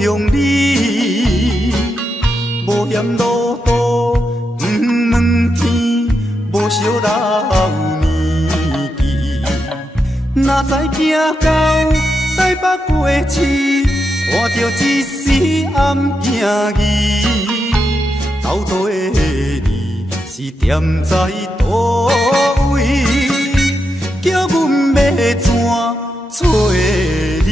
向你，无嫌路途不问天，无惜老年纪。哪知行到台北过市，看到一时暗行伊，斗底你是踮在倒位，叫阮要怎找你？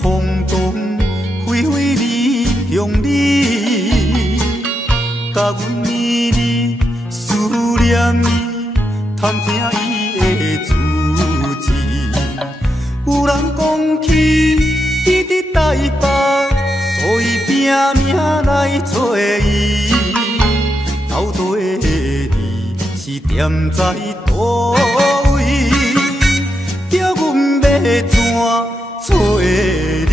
风动飞飞离向你，甲阮绵绵思念伊，探听伊的字字。有人讲起伊伫台北，所以拼命来找伊。斗底你是踮在倒位，叫阮要怎找你？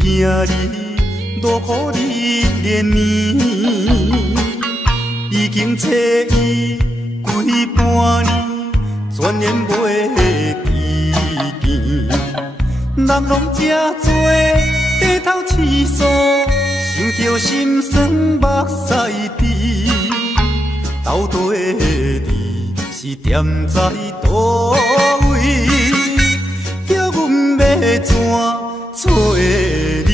今日落雨日连绵，已经找伊几半年，全然袂知见。人拢这多低头试诉，想着心酸目屎滴。斗底你是踮在倒位，叫阮要怎找你？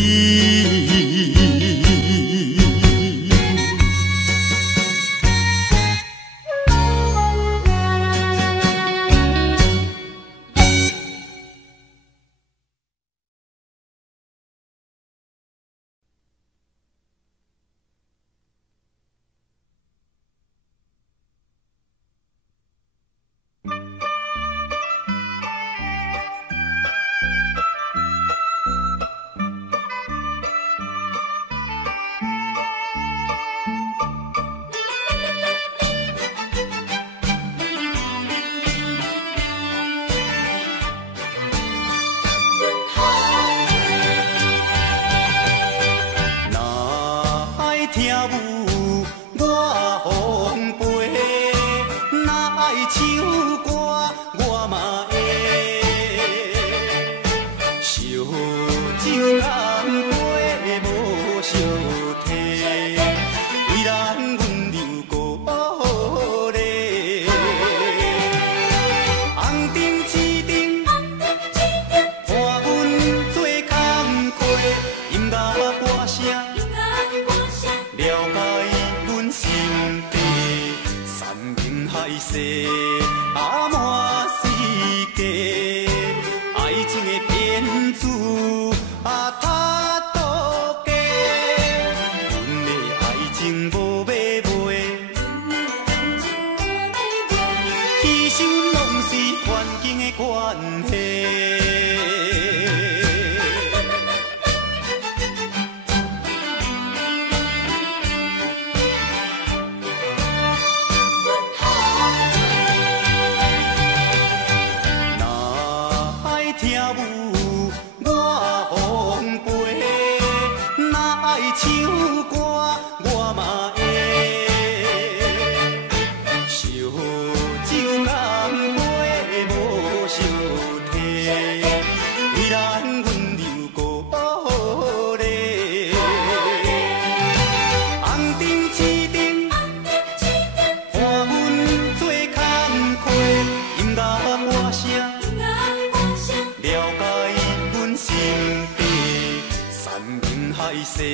世，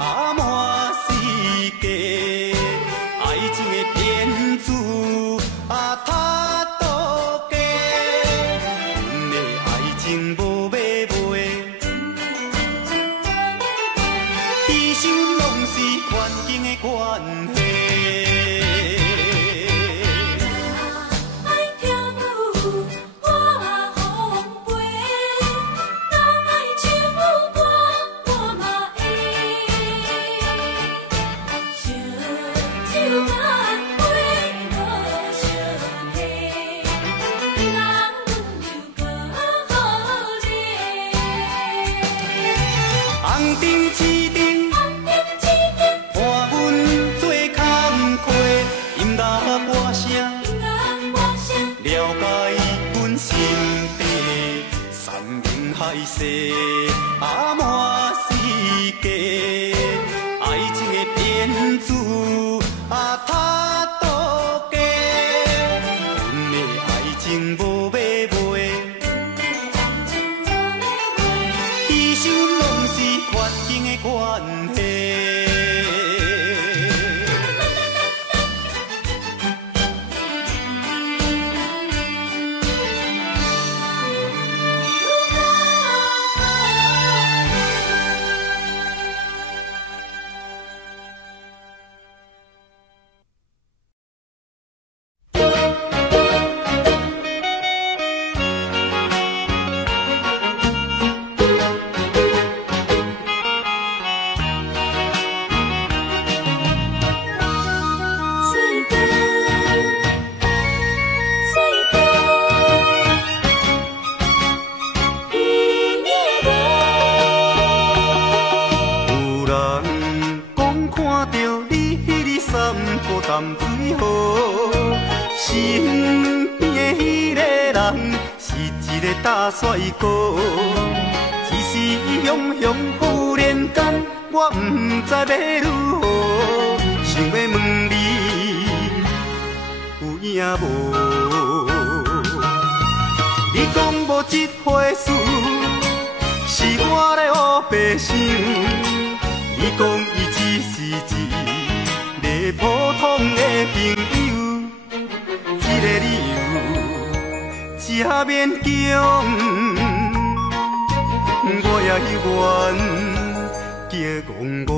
啊满世界，爱情的骗子啊他多假，阮的爱情无买卖，地上拢是环境的关系。啊满世界，爱情的骗子啊他多假，阮的爱情无买卖，地上拢是环境的关系。淡水河，身边的迄个人是一个大帅哥。一时雄雄忽然间，我不知要如何，想要问你有影无？你讲无这回事，是我咧黑白想。你讲伊只是一个普通的朋友，这个理由正勉强，我也愿叫戆戆。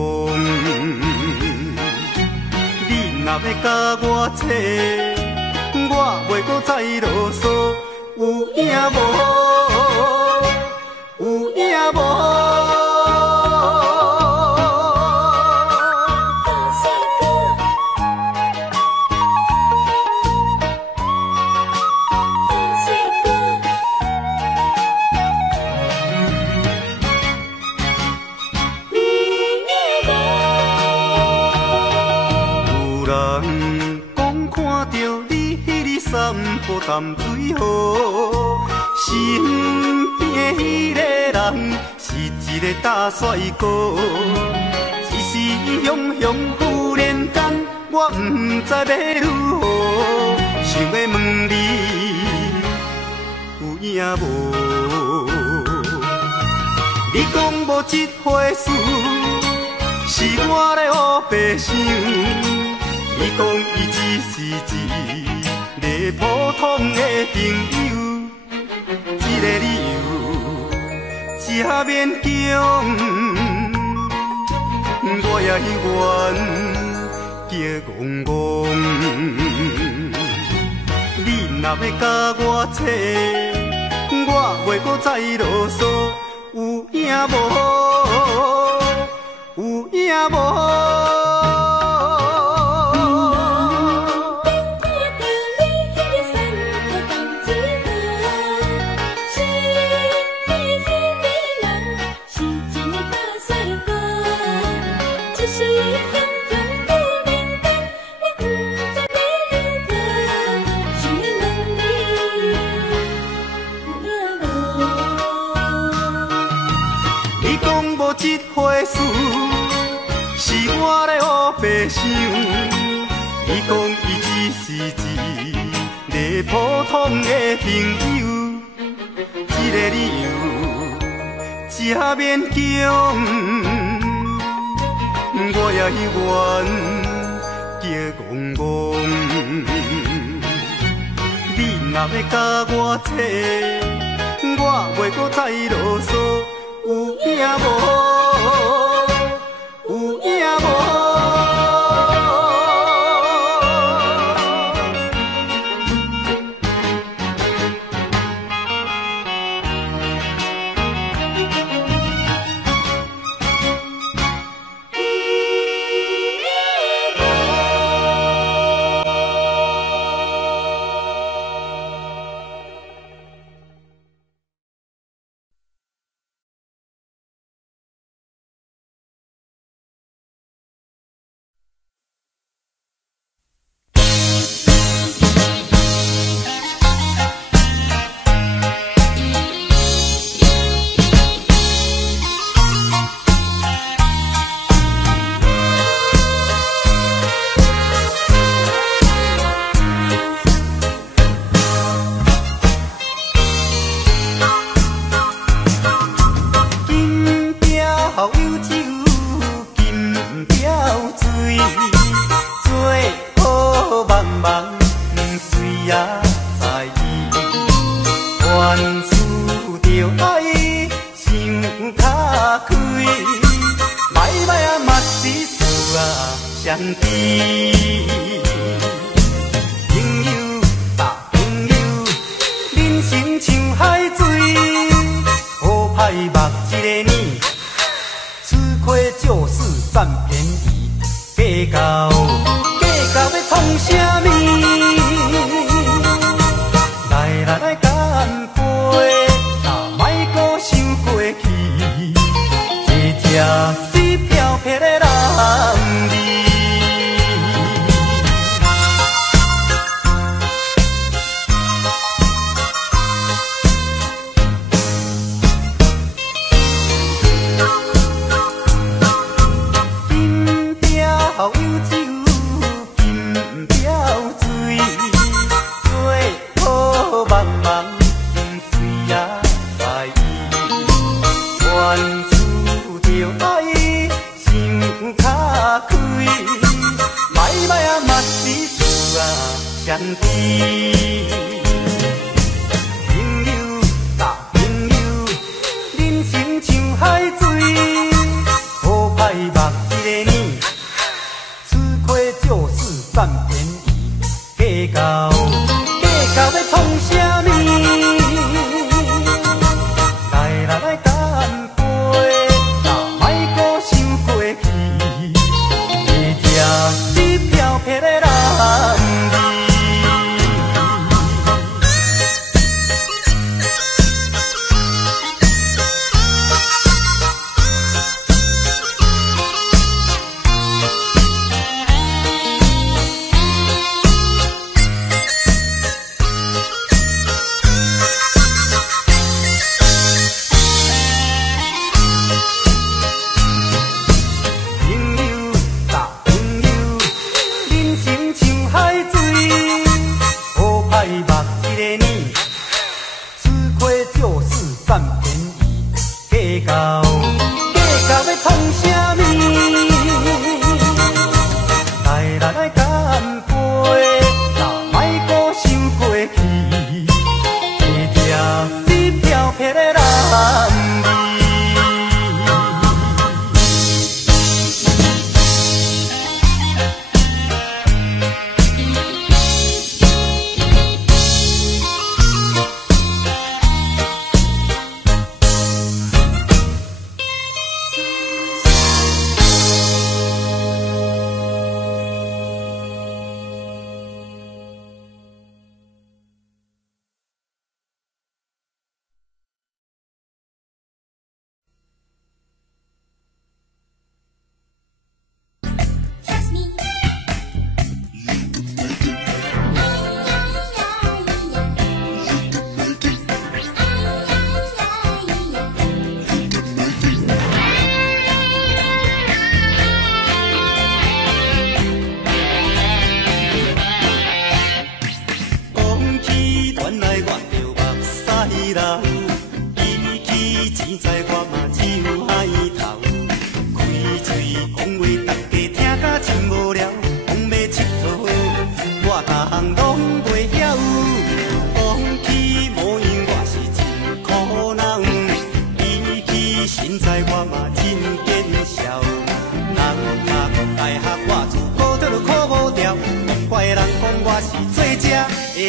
你若要甲我扯，我袂搁再啰嗦，有影无？有影无？淡水河，身边的迄个人是一个大帅哥。一时雄雄忽然间，我不知要如何，想要问你有影无？你讲无这回事，是我咧黑白想。你讲伊只是一个普通的朋友，这个理由正勉强，我也愿叫戆戆。你若要甲我扯，我袂搁再啰嗦，有影无？有影无？这回事是我咧黑白想，你讲伊只是一个普通的朋友，这个理由正勉强，哀怨叫戆戆。你若要甲我扯，我袂搁再啰嗦，有影无？有影无？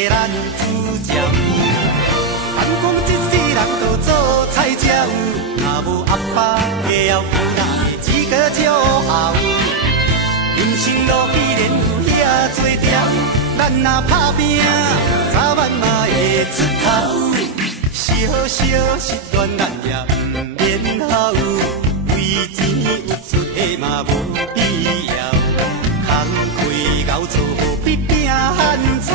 的男主角。咱讲一世人都做菜才有，若无阿爸会晓有哪会只个照孝？人生路既然有遐多条，咱若打拼，早晚嘛会出头。小小失恋咱也毋免好，为钱有出的嘛无必要。空开熬做好比拼汉草，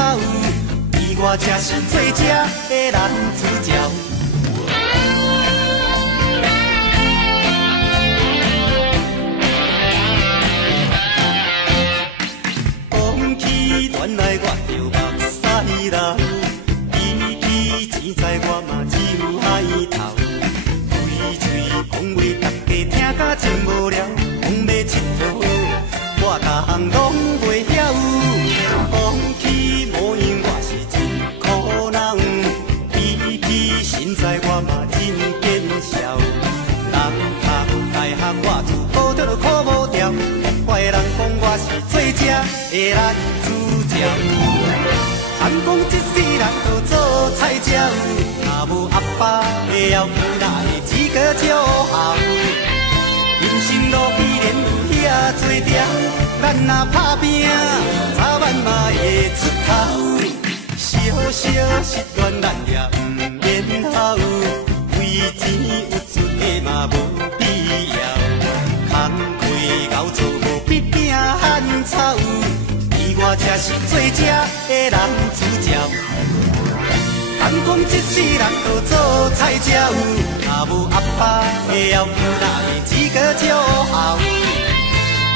伊我才是最正的男主角。讲起恋爱我就目屎流，比起钱财我嘛只有海头。嘴嘴讲话大家听甲真无聊，讲要佚佗我逐项拢袂晓。讲起模样我是真苦恼，比起身材我嘛真见笑。人读大学我自考得就考无调，怪人讲我是最正的男主角。咱讲一世人都做菜才有，若无阿爸会晓有哪会只个照孝？人生路既然有遐多条，咱若打拼，早晚嘛会出头。小小失恋咱也毋免好，为钱有出的嘛无必要。空开熬做无比拼汉草，伊我才是最正的男主角。咱讲一世人都做菜才有，若无阿爸会晓有哪会只个照孝？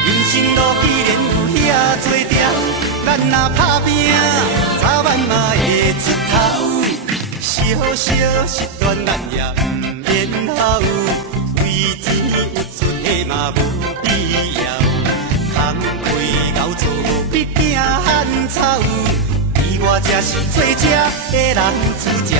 人生路既然有遐多条，咱若打拼，早晚嘛会出头。小小失恋咱也毋免好，为钱有出的嘛无必要。空开熬做无比拼汉草，伊我才是最正的男主角。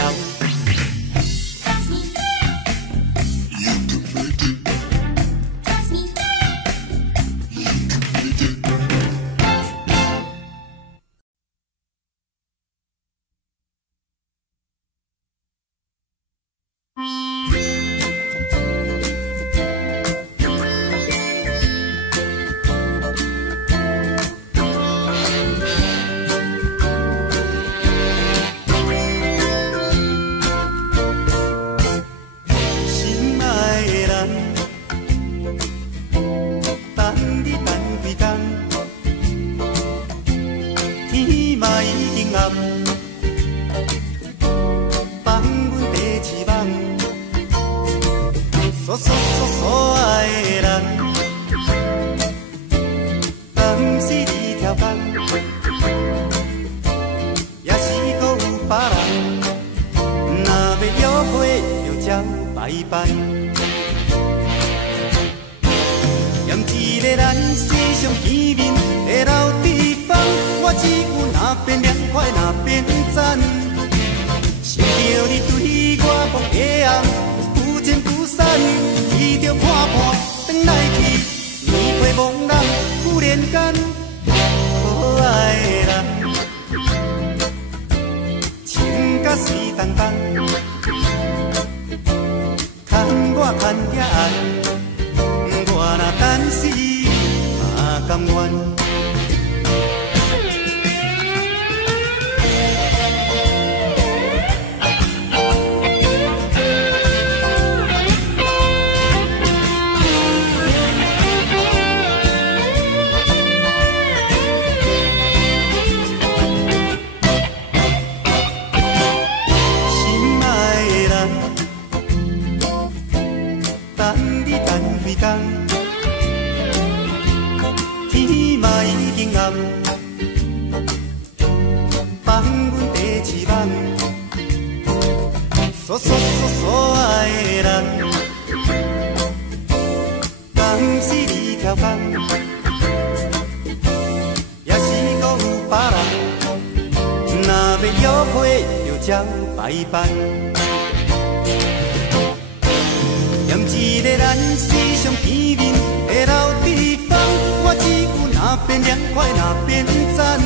边凉快那边赞，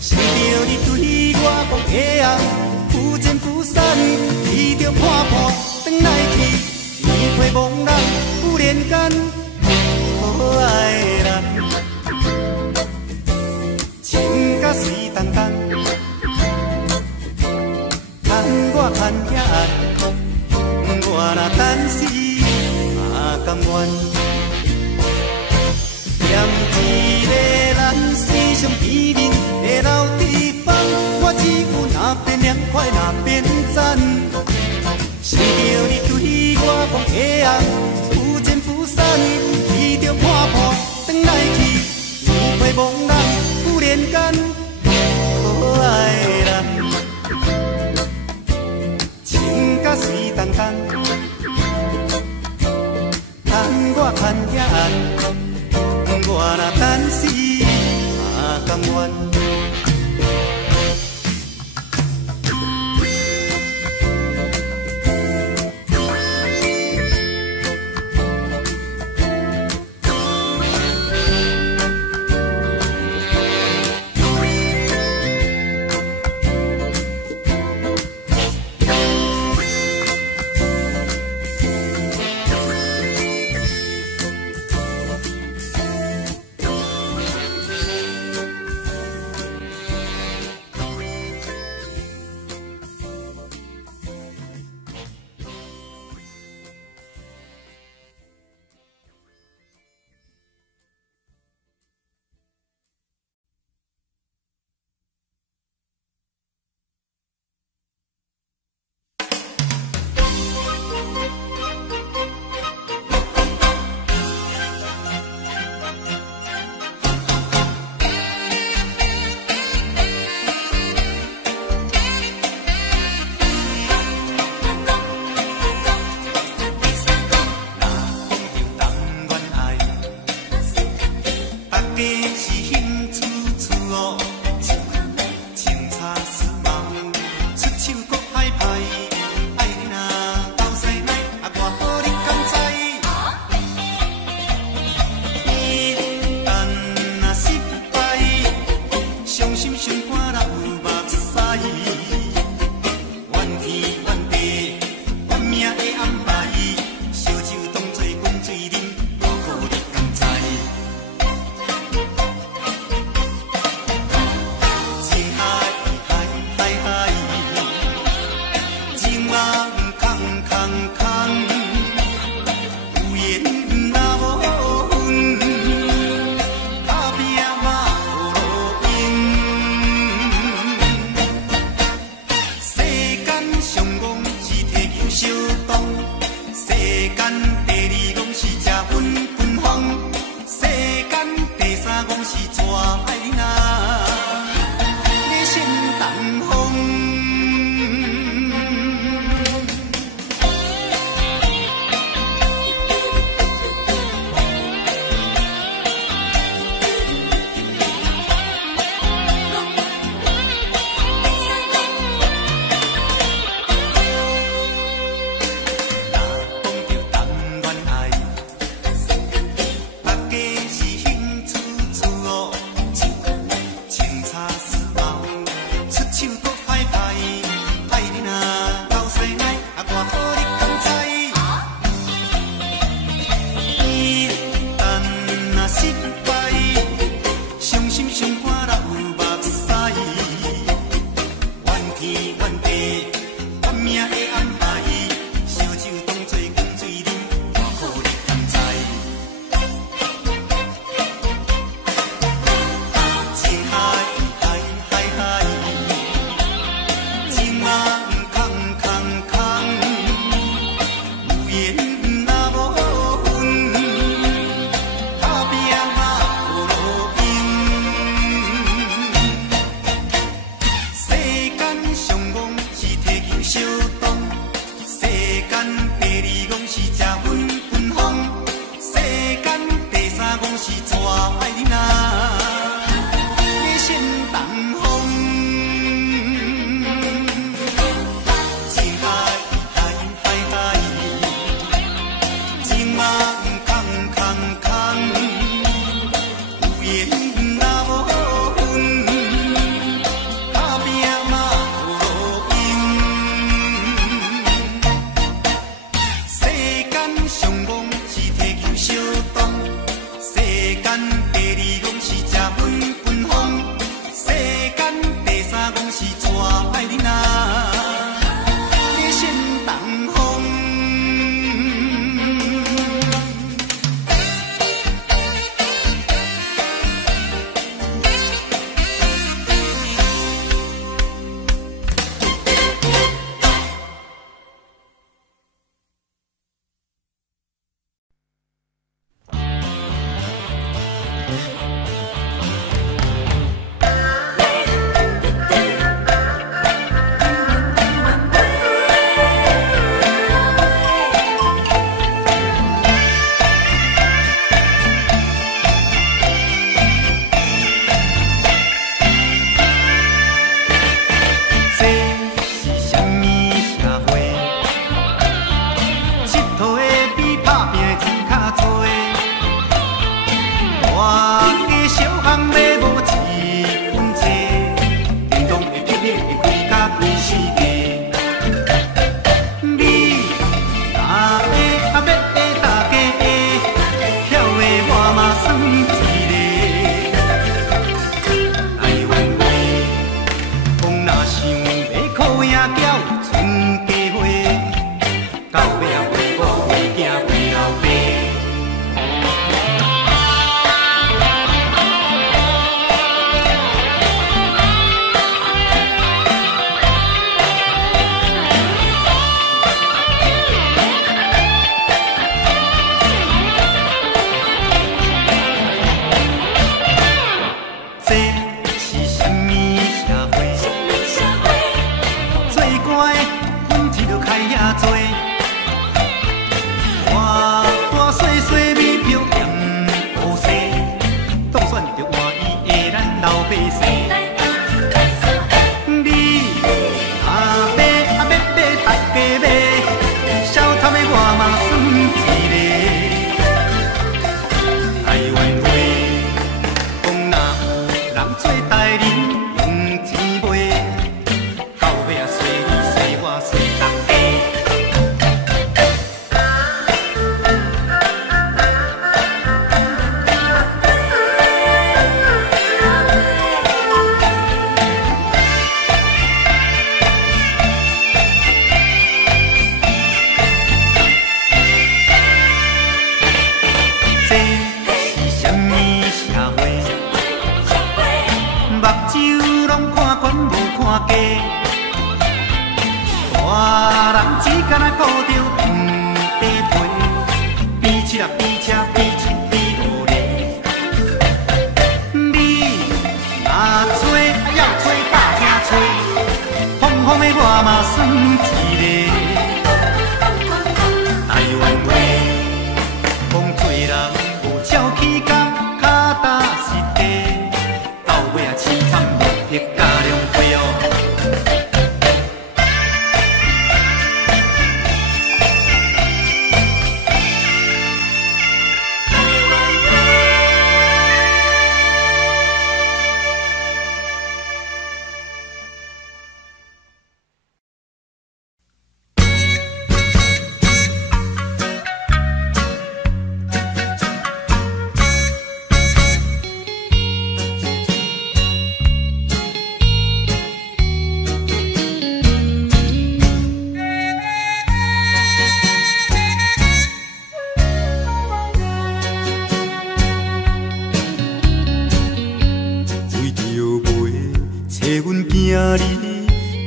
想着你对我会茫人忽然间可爱人，情甲水澹澹，牵我牵遐暗，我若等死嘛甘愿。念一个咱世上见面的老地方，我只有那边凉快那边赞。想着你对我讲的红，不见不散，伊着破破转来去，年岁茫人忽然间可爱人，情甲水澹澹，牵我牵遐暗。我若等死嘛甘愿。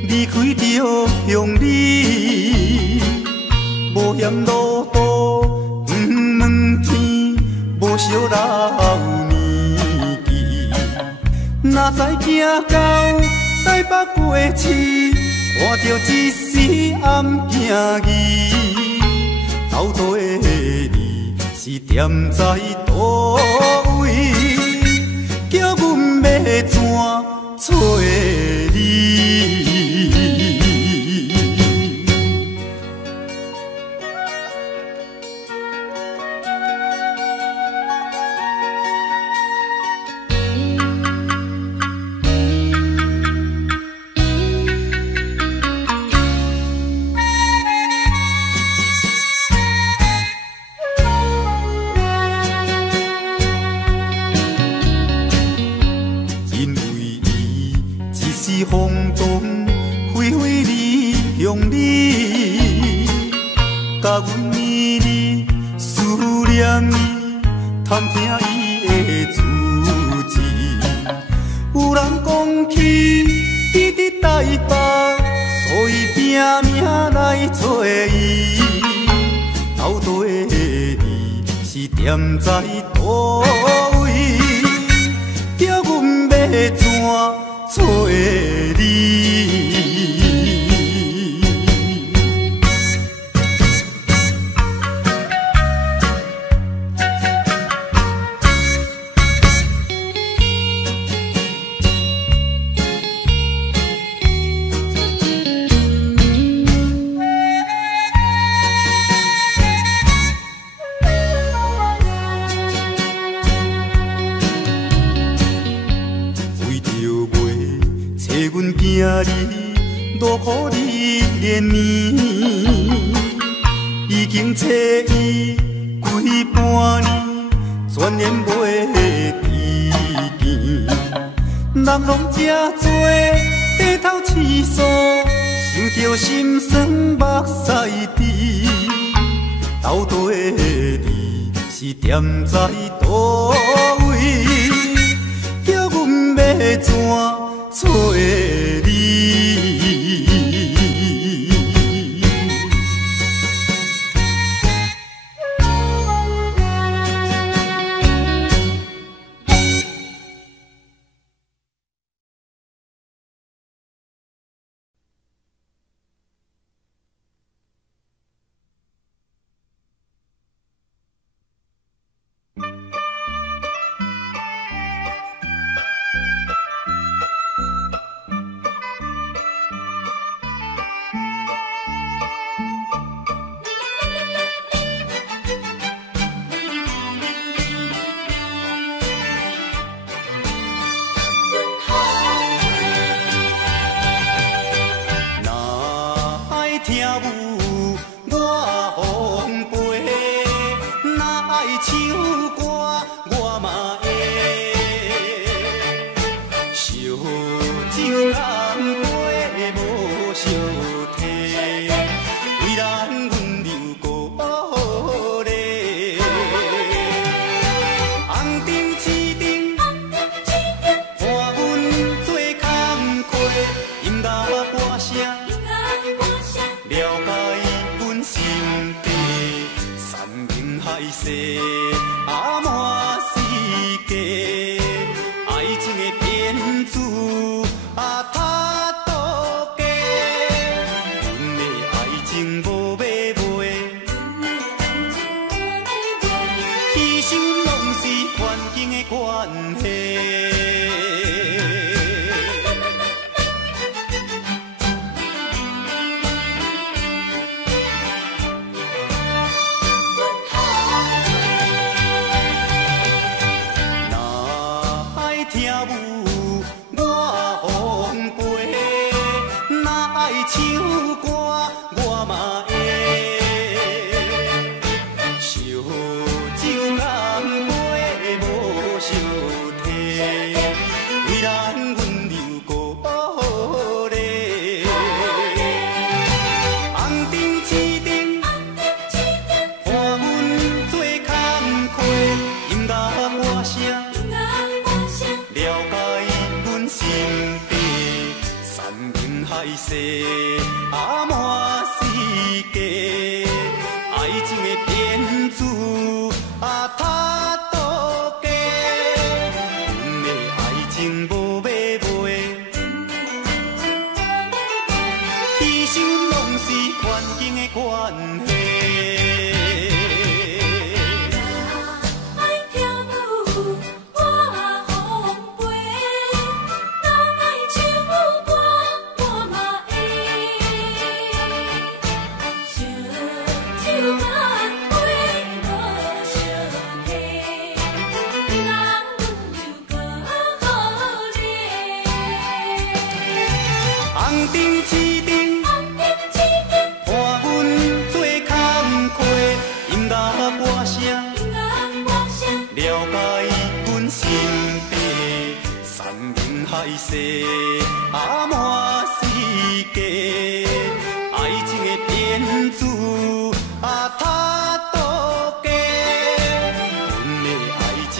离开着乡里，无嫌路途远问天，无惜老年纪。哪知行到台北过市，看着一时暗行伊，斗底你是踮在倒位，叫阮要怎找你？的主持。有人讲起伊伫台北，所以拼命来找伊。到底你是踮在倒位？叫阮要怎找你？今日多可你怜悯，已经找伊几半年，全然袂知见。人拢这多低头饲素，想着心酸目屎滴。到底你是踮在倒位？叫阮要怎找你？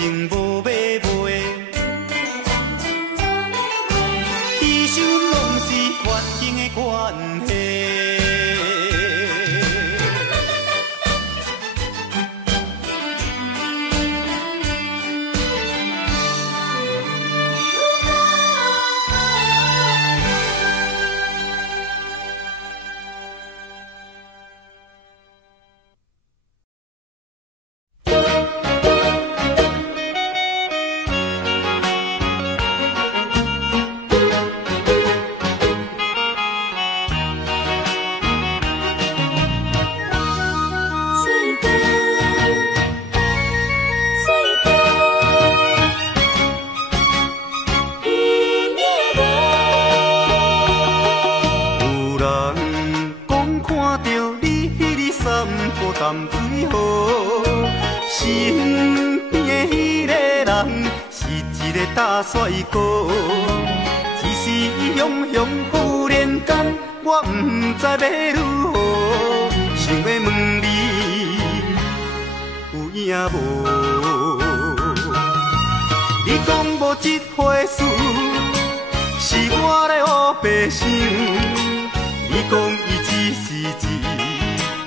情无买卖，其实拢是环境的关系。淡水河，身边的迄个人是一个大帅哥。只是伊雄雄忽然间，我不知要如何，想要问你有影无？你讲无这回事，是我咧黑白想。你讲伊只是一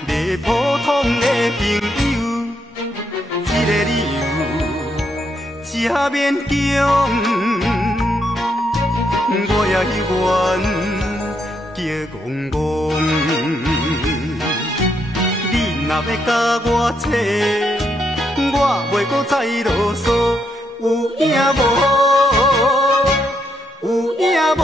个普通的朋友，这个理由真勉强，我也愿叫戆戆。你若要甲我扯，我袂搁再啰嗦，有影无？有影无？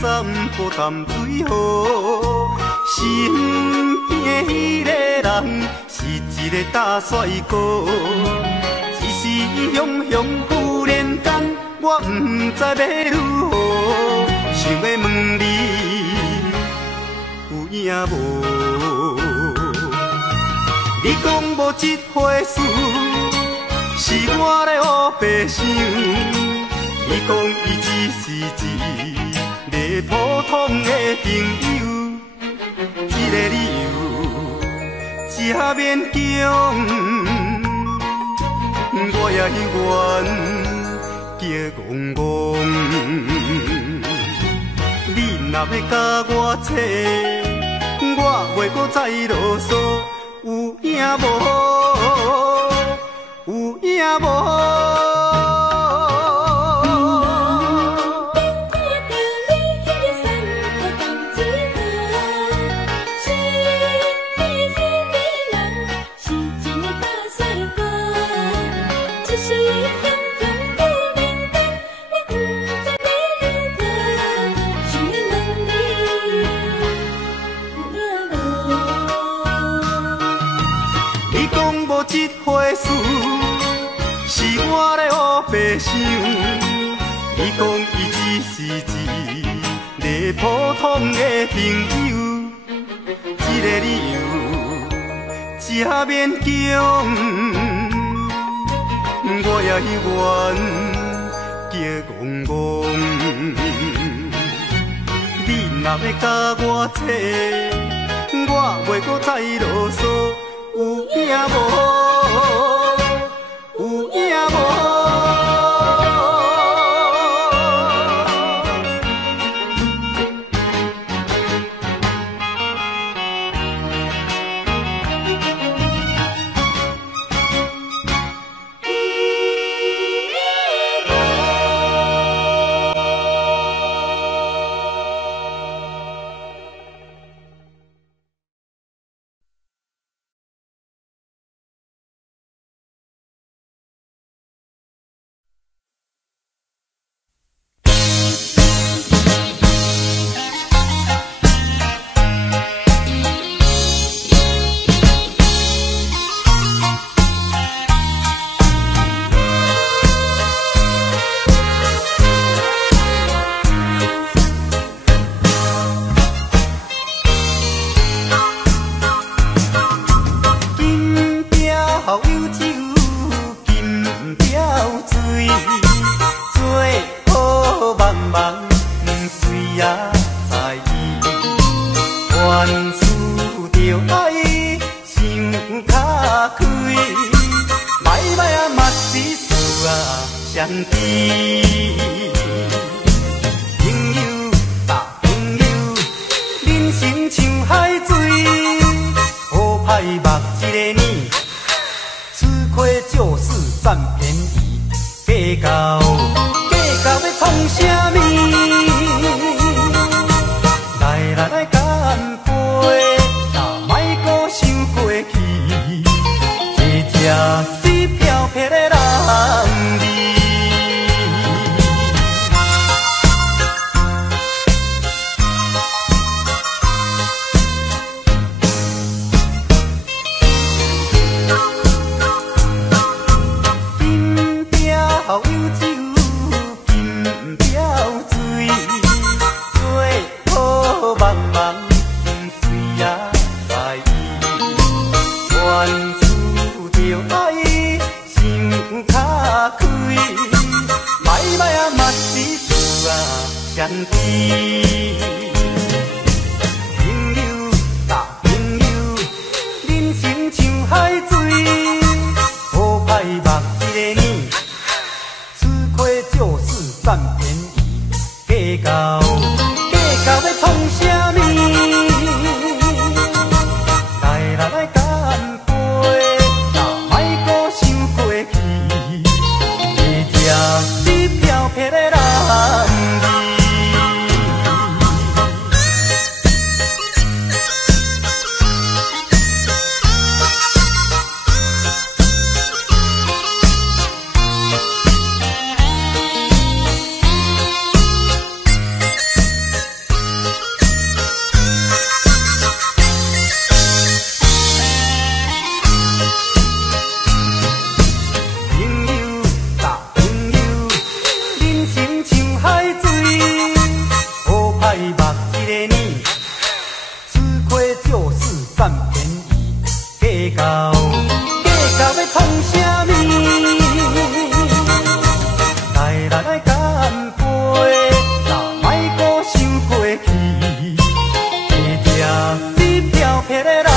散步淡水河，身边的迄个人是一个大帅哥。只是伊雄雄忽然间，我不知要如何，想要问你有影无？你讲无这回事，是我咧黑白想。你讲伊只是一个普通的朋友，这个理由真勉强，我也愿叫戆戆。你若要甲我扯，我袂搁再啰嗦，有影无？有影无？这回事是我咧黑白想。你讲伊只是一个普通的朋友，这个理由真勉强，我也愿叫戆戆。你若要甲我扯，我袂搁再啰嗦。有影无？有影无？原思着爱想较开，歹歹啊嘛是事啊相知。朋友啊朋友，人生像海水，好歹目一个年，吃亏就是占便宜，计较要创啥物？来干杯，啊，莫搁想过去，一只水飘撇的人儿。金标有酒，金标水。茫茫水也在意，原思着爱想较开，歹歹啊嘛是事啊相知。朋友啊朋友，人生像海水，好歹目一个年，吃亏就是占便宜，计较要创啥物？来干杯，啊，莫搁想过去，一只水飘撇的人儿。占便宜，计较要创啥物？来干杯，啊，莫搁想过去，一只水飘撇的人儿。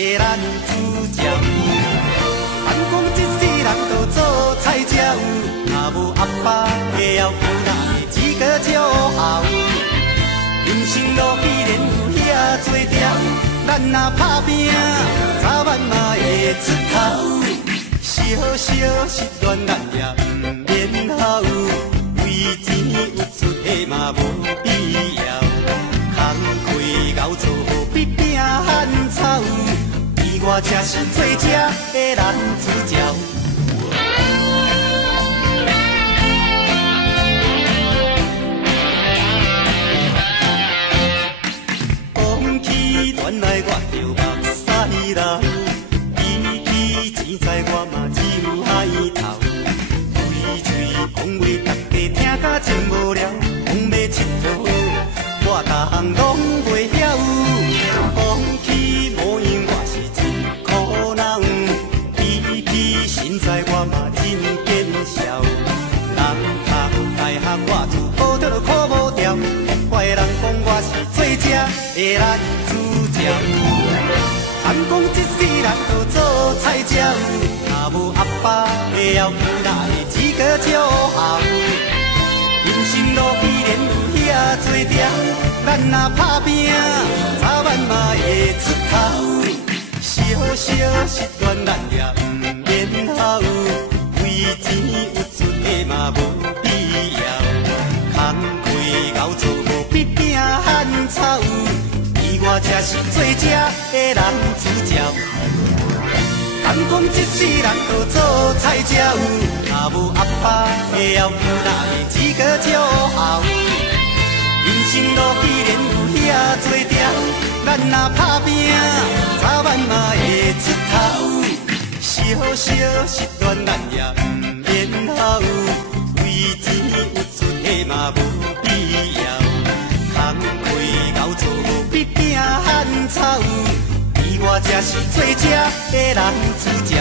的男主角，咱讲一世人都做菜食有，若无阿爸会晓教，哪会只个照孝？人生路既然有遐多条，咱若打拼，早晚嘛会出头。小小失恋咱也毋免好，为钱有出息嘛无必要。空开熬做必拼汉草，而我才是最正的男主角。讲起恋爱我就目屎流，比起钱财我嘛只有海头。嘴嘴讲话大家听甲真无聊，讲要佚佗我逐项拢袂晓。讲起模样我是真苦恼，比起无阿爸会晓有哪会只个照孝？人生路既然有遐多条，咱若打拼，早晚嘛会出头。小小失恋咱也毋免好，为钱有出的嘛无必要。空开熬做无必拼汉草，伊我才是最正的男主角。敢讲一世人都做菜才有，若无阿爸会晓有哪会只个照孝？人生路既然有遐多条，咱若打拼，早晚嘛会出头。小小失恋咱也毋免好，为钱有出的嘛无必要。空开熬做无必拼汉草。我才是最正的男主角。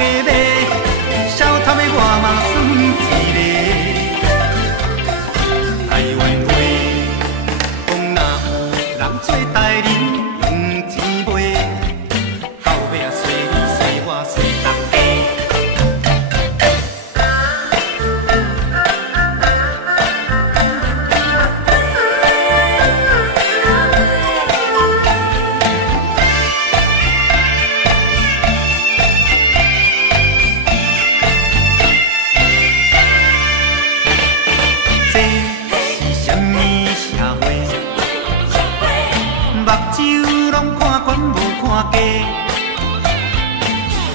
家买，小摊的我嘛算一个。台湾话，讲若有人做代理，用钱买，到尾啊随你随我随大家。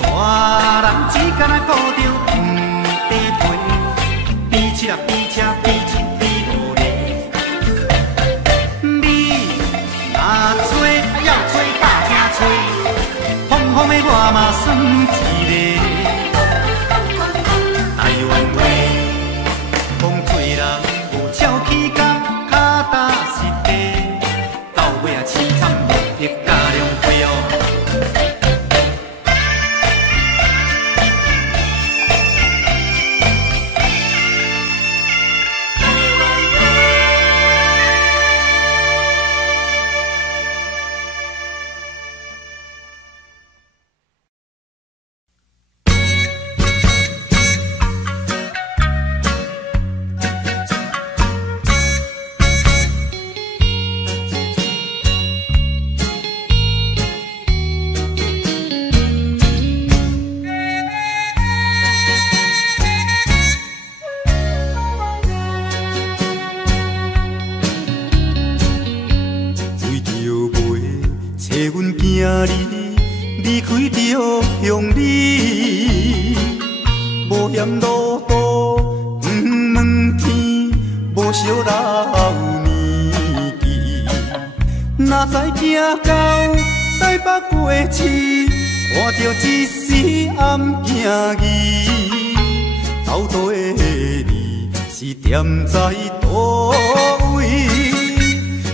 大人只敢若顾着黄地皮，比车比车比钱比努力。你若吹要吹大声吹，风风的我嘛算一个。台湾话讲做人无俏气甲脚踏实地，到尾啊凄惨无撇加良亏哦。离开着乡里，无嫌路途不问天，无惜老年纪。哪知行到台北过市，看着一时暗行伊，斗底你是踮在倒位，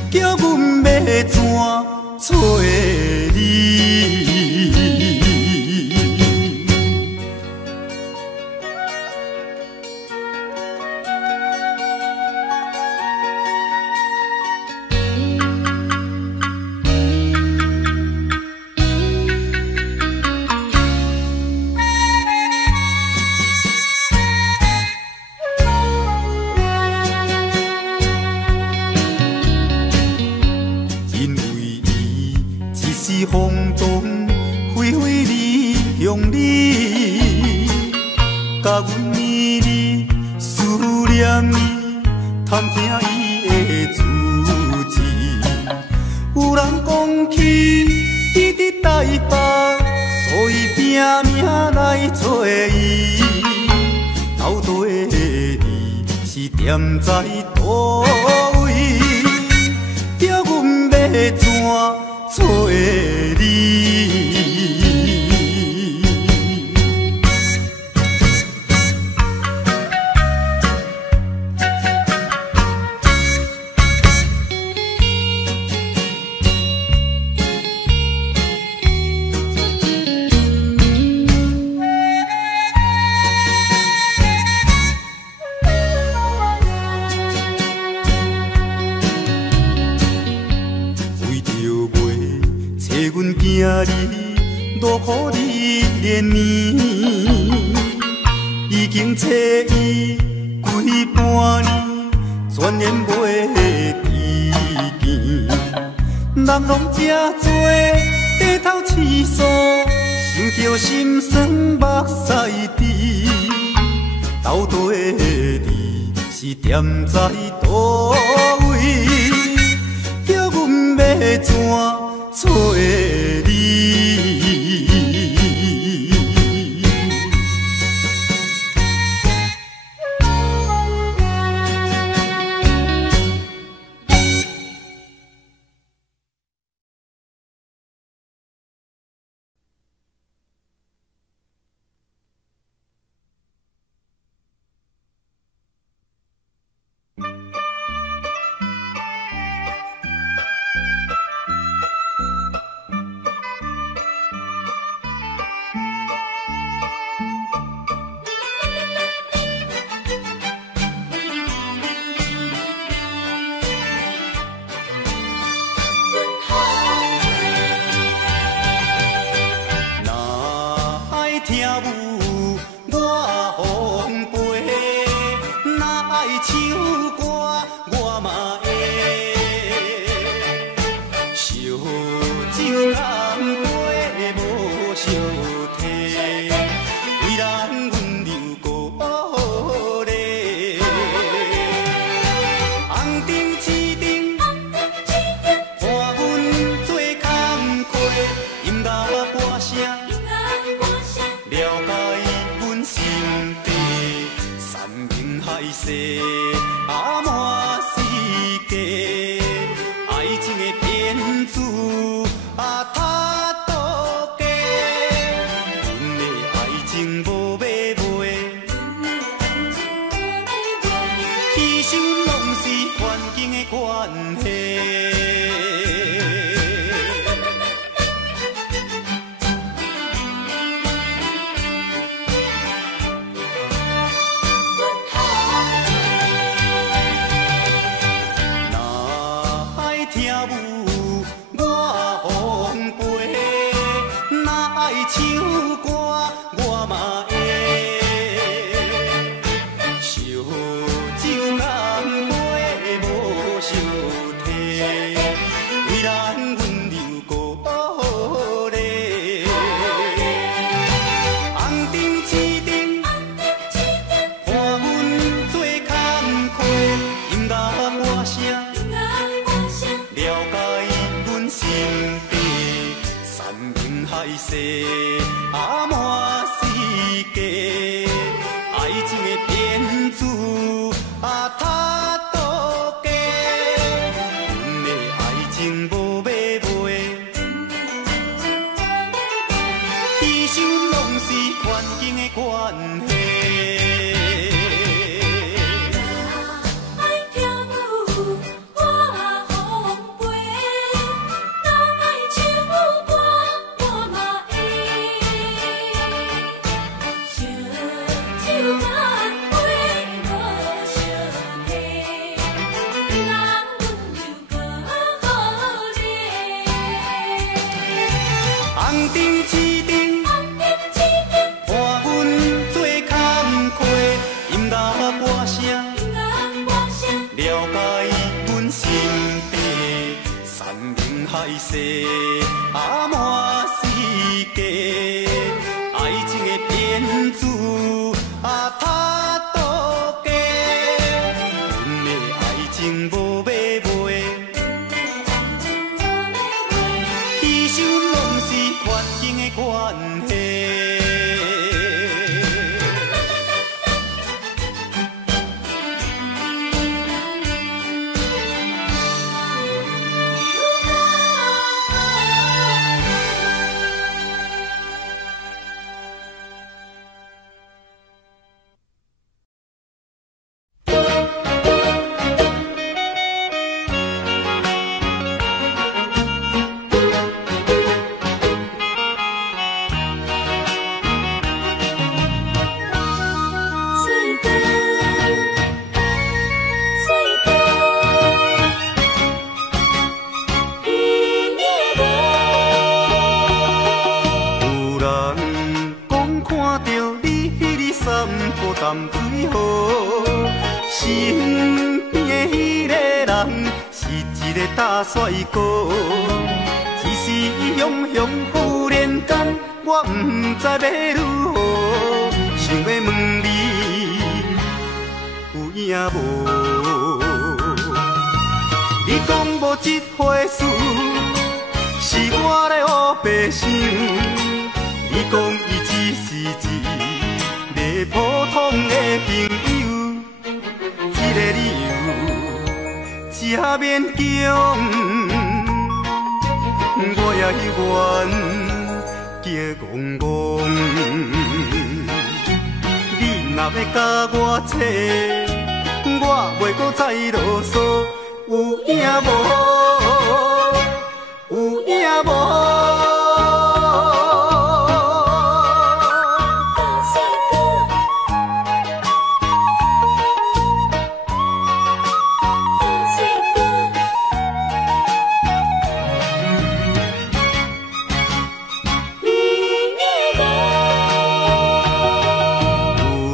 叫阮要怎找你？风动飞飞离乡里，甲阮绵绵思念伊，探听伊的足迹。有人讲起伊伫台北，所以拼命来找伊。斗底你是踮在倒位，叫阮要怎找你？行你路苦你连年，已经找伊几半年，全然袂知见。人拢这多低头试诉，想着心酸目屎滴。斗底你是踮在倒位，叫阮要怎找你？我奉陪，若爱唱歌我嘛会。烧酒干杯无相提，为人温柔鼓励。红灯市顶，伴阮做工课，音乐歌声。了解阮心底，山明海誓，啊满世界，爱情的骗子啊他多假，阮的爱情无买卖，牺牲拢是环境的关系。唱歌我嘛会，烧酒干杯无相提，为人温柔鼓励。红灯市顶，伴阮做工课，音乐歌声，了解阮心底。山明海誓，啊满世界，爱情的骗子啊他多假，阮的爱情无买卖，牺牲拢是环境的关系。红灯市顶，伴阮做工课，音乐歌声，了解阮心底，山明海誓，啊满世界，爱情的骗子啊他多假，阮的爱情无买卖。环境的关系。淡水河，身边的迄个人是一个大帅哥。只是伊雄雄忽然间，我不知要如何，想要问你有影无？你讲无这回事，是我咧黑白想。你讲伊只是一个普通的朋友，这个理由真勉强，我也愿叫戆戆。你若要甲我扯，我袂搁再啰嗦，有影无？有影无？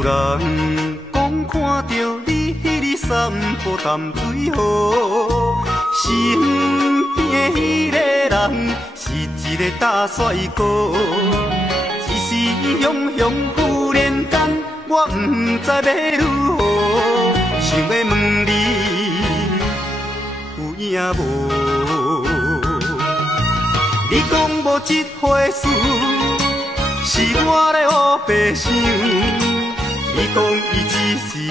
人讲看到你迄个散步淡水河，身边迄个人是一个大帅哥。一时雄雄忽然间，我不知要如何，想要问你有影无？你讲无这回事，是我咧胡白想。你讲伊只是一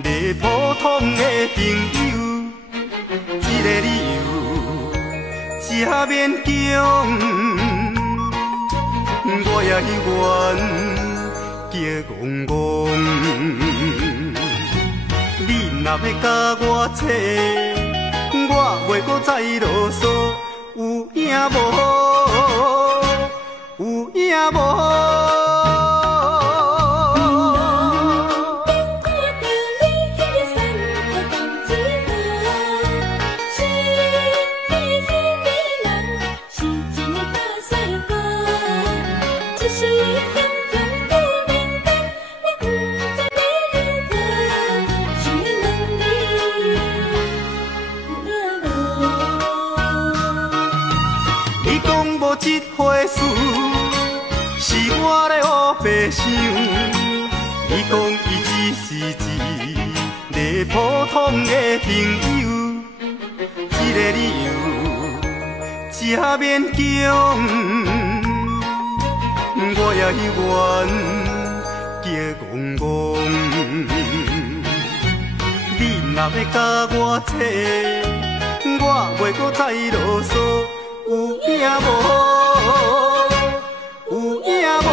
个普通的朋友，这个理由真勉强，我也愿结戆戆。你若要甲我扯，我袂搁再啰嗦。有影无？有影无？这回事是我咧胡白想，你讲伊只是一个普通的朋友，这个理由真勉强，我也愿结戆戆。你若要甲我扯，我袂搁再啰嗦。有影无？有影无？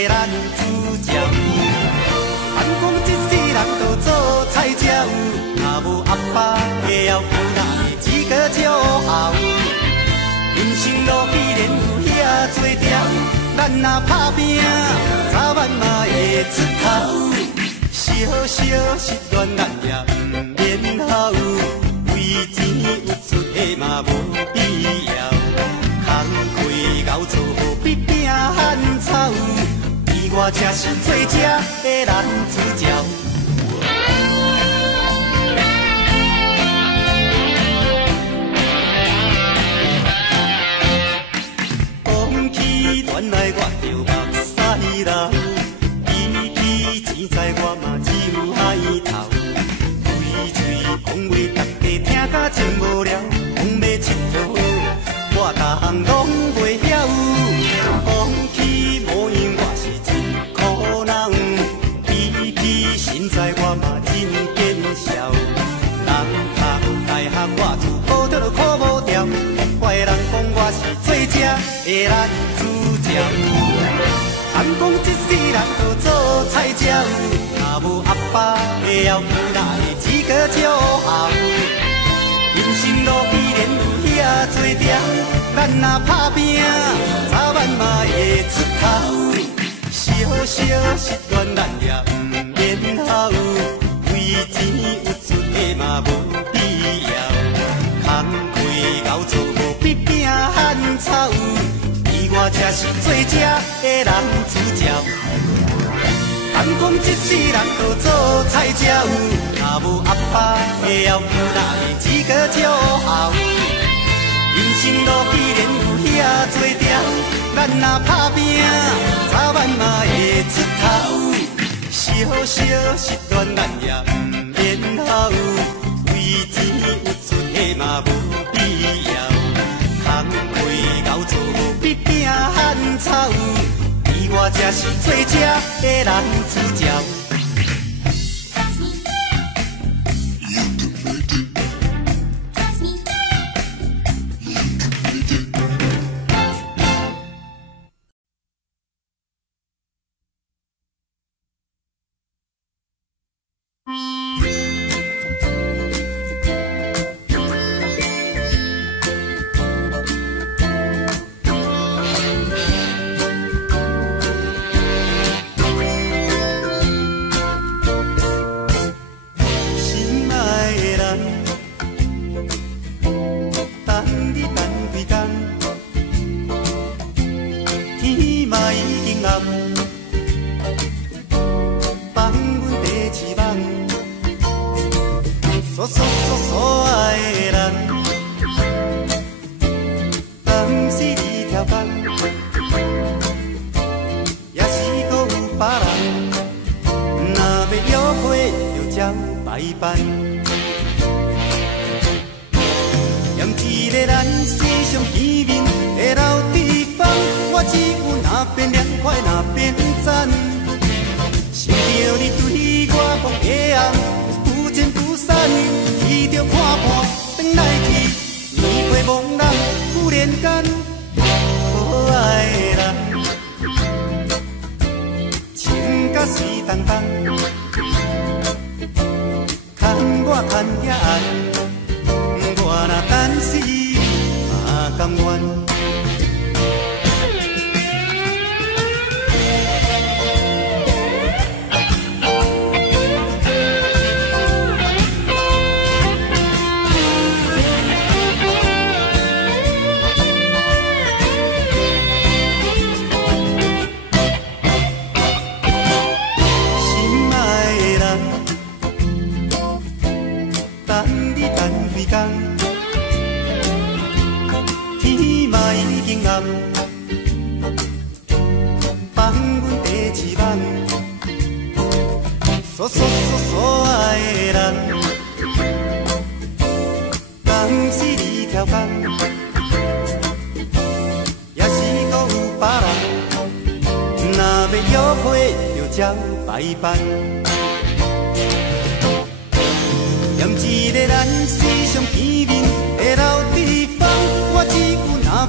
的男主角。咱讲一世人都做菜才有，若无阿爸会晓有哪会只个照孝？人生路既然有遐多条，咱若打拼，早晚嘛会出头。小小失恋咱也毋免好，为钱有出的嘛无必要。空开熬做好比拼汉草，伊我才是最正的男主角。讲起恋爱我就目屎流，比起钱财我嘛只有海头。嘴嘴讲话大家听甲真无聊，讲要佚佗我逐项拢袂晓。讲起模样我是真苦恼，比起身材我嘛真见笑。人读大学我自考倒就考无掉，怪人讲我是最正的男主角。咱讲一世人都做菜才有，若无阿爸会晓有哪会只个照孝？人生路既然有遐多条，咱若打拼，早晚嘛会出头。小小失恋咱也毋免好，为钱有出的嘛无必要。空开熬做无比拼汉草，伊我才是最正的男主角。咱讲一世人都做菜才有，若无阿爸会晓有哪会只个照孝？人生路既然有遐多条，咱若打拼，早晚嘛会出头。小小失恋咱也毋免好，为钱有出的嘛无必要。空开熬做比拼汉草，伊我才是最正的男主角。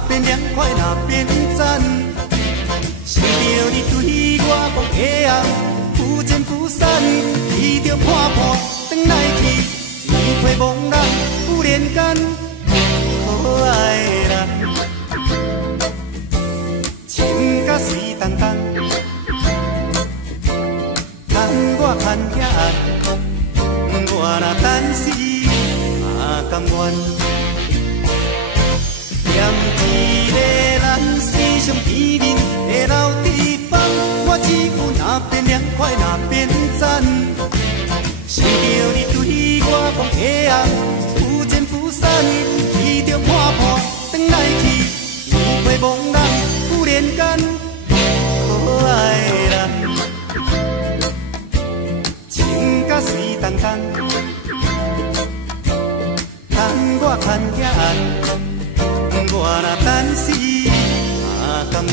边凉快那边赞，想着你对我讲的红，不见不散，伊着破破转来去，天花茫然，忽然间，可爱的人，情甲水动动，牵我牵遐暗，我若等死嘛甘愿。念一个咱世上甜蜜的老地方，我只有那边凉快那边赞。想着你对我讲的红，不见不散，伊着破破转来去，天花茫然，忽然间，可爱的人，情甲水动动，牵我牵遐暗。我若等死嘛甘愿。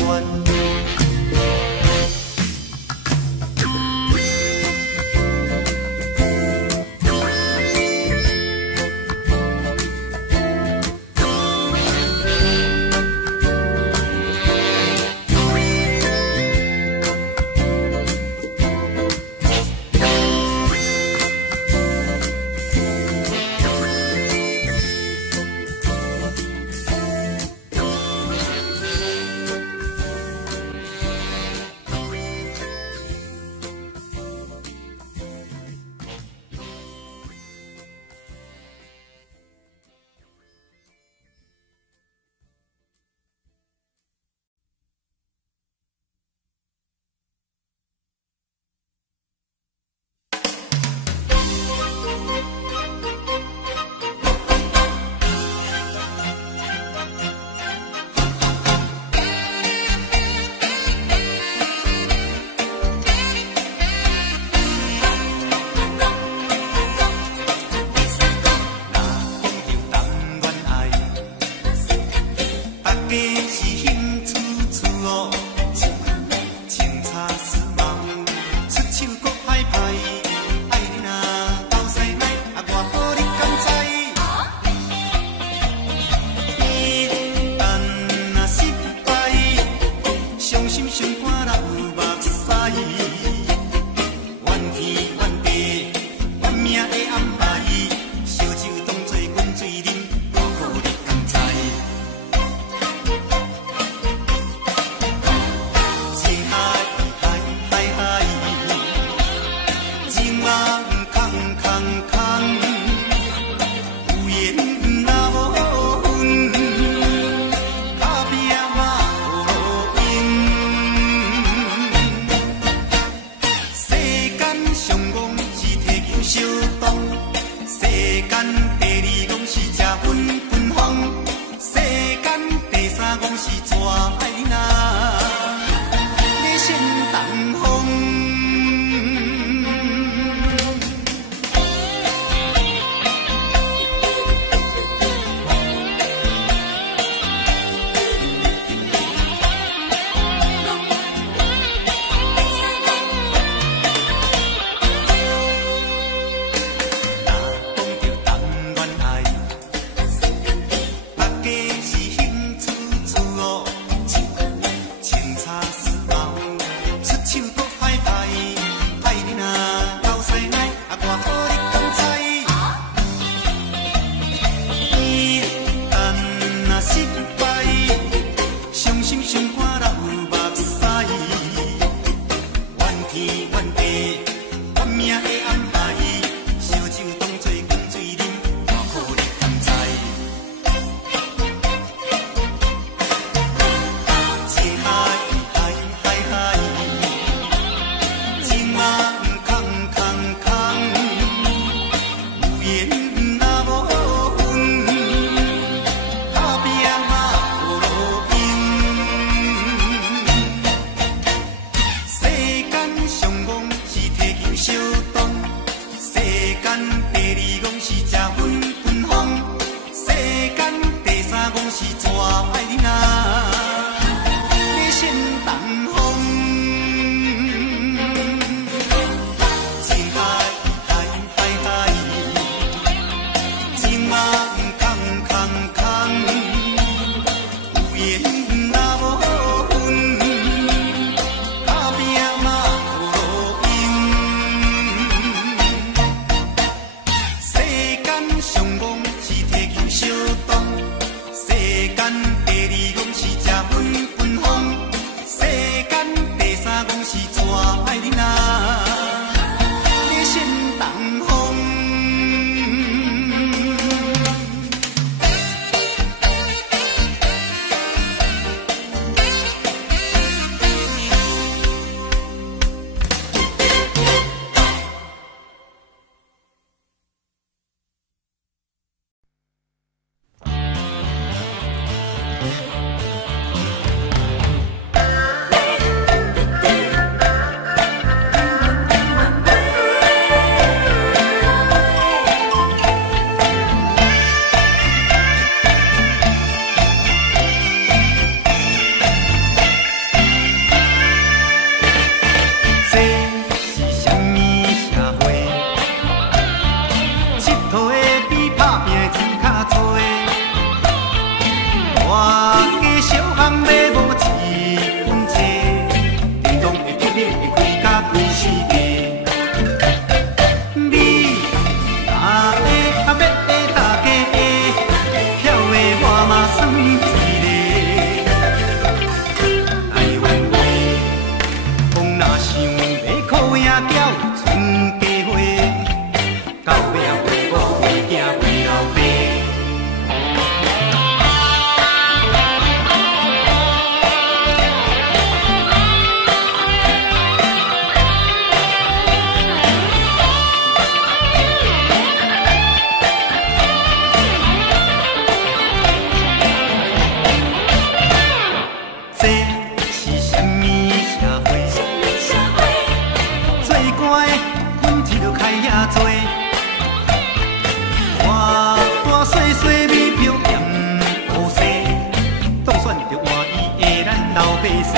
斗马生。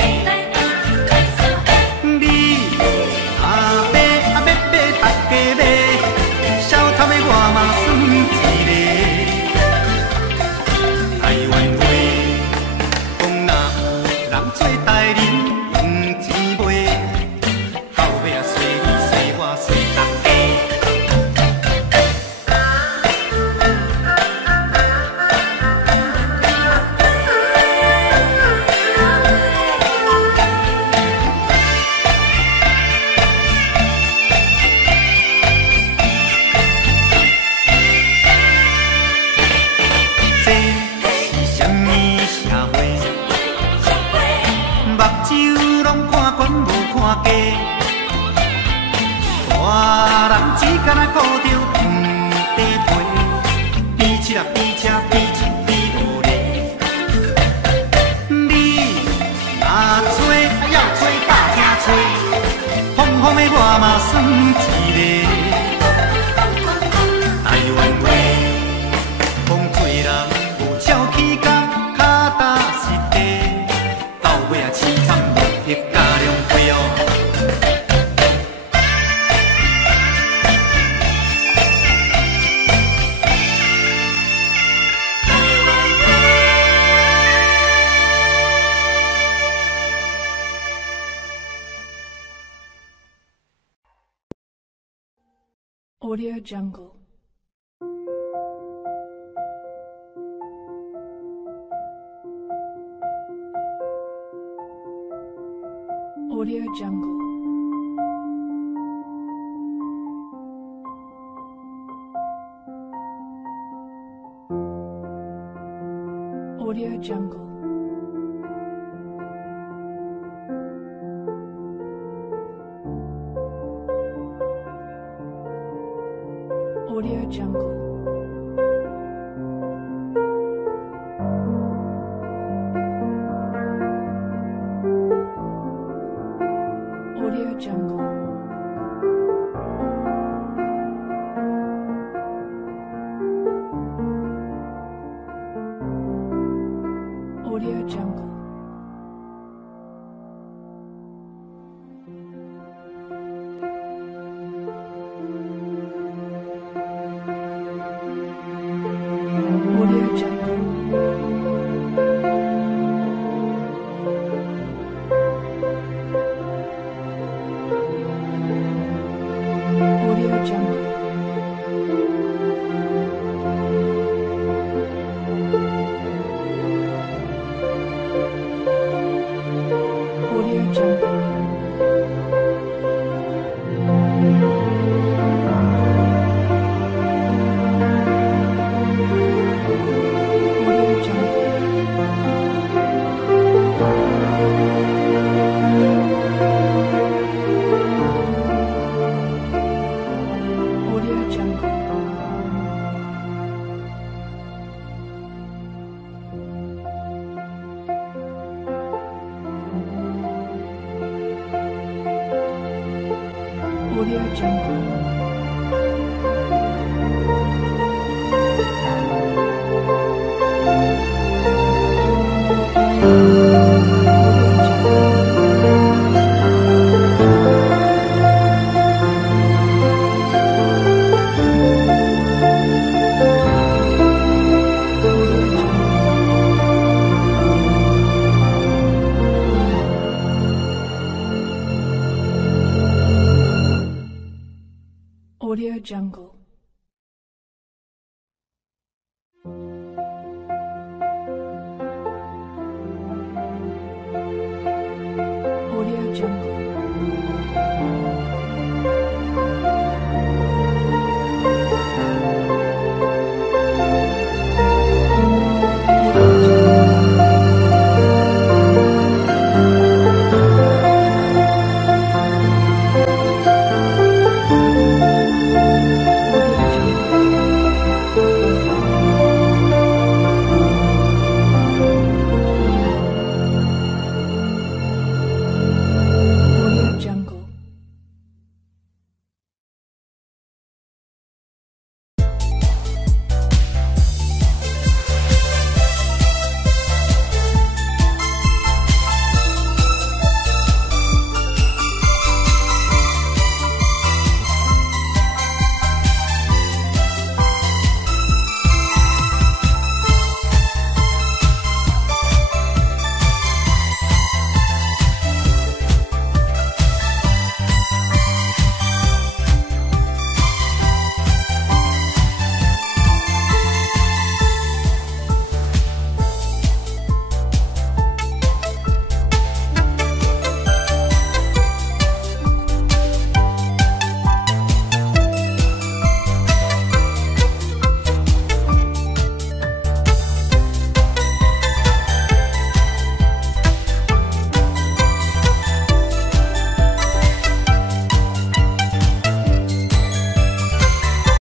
你啊买啊要买，大家买，少贪的我嘛算一个。台湾话讲若有人做代理用钱买，到尾啊随你随我随大家。大人只敢若顾着黄地皮，比车比车比钱比努力。你若找要找大声找，风风的我嘛算一个。台湾话讲做人无笑起甲脚踏实地，到尾啊凄惨无撇加良亏哦。Audio Jungle. Audio Jungle. Audio Jungle. Audio Jungle. Audio Jungle. Audio Jungle. Audio Jungle. Audio Jungle. Audio Jungle. Audio Jungle. Audio Jungle. Audio Jungle. Audio Jungle.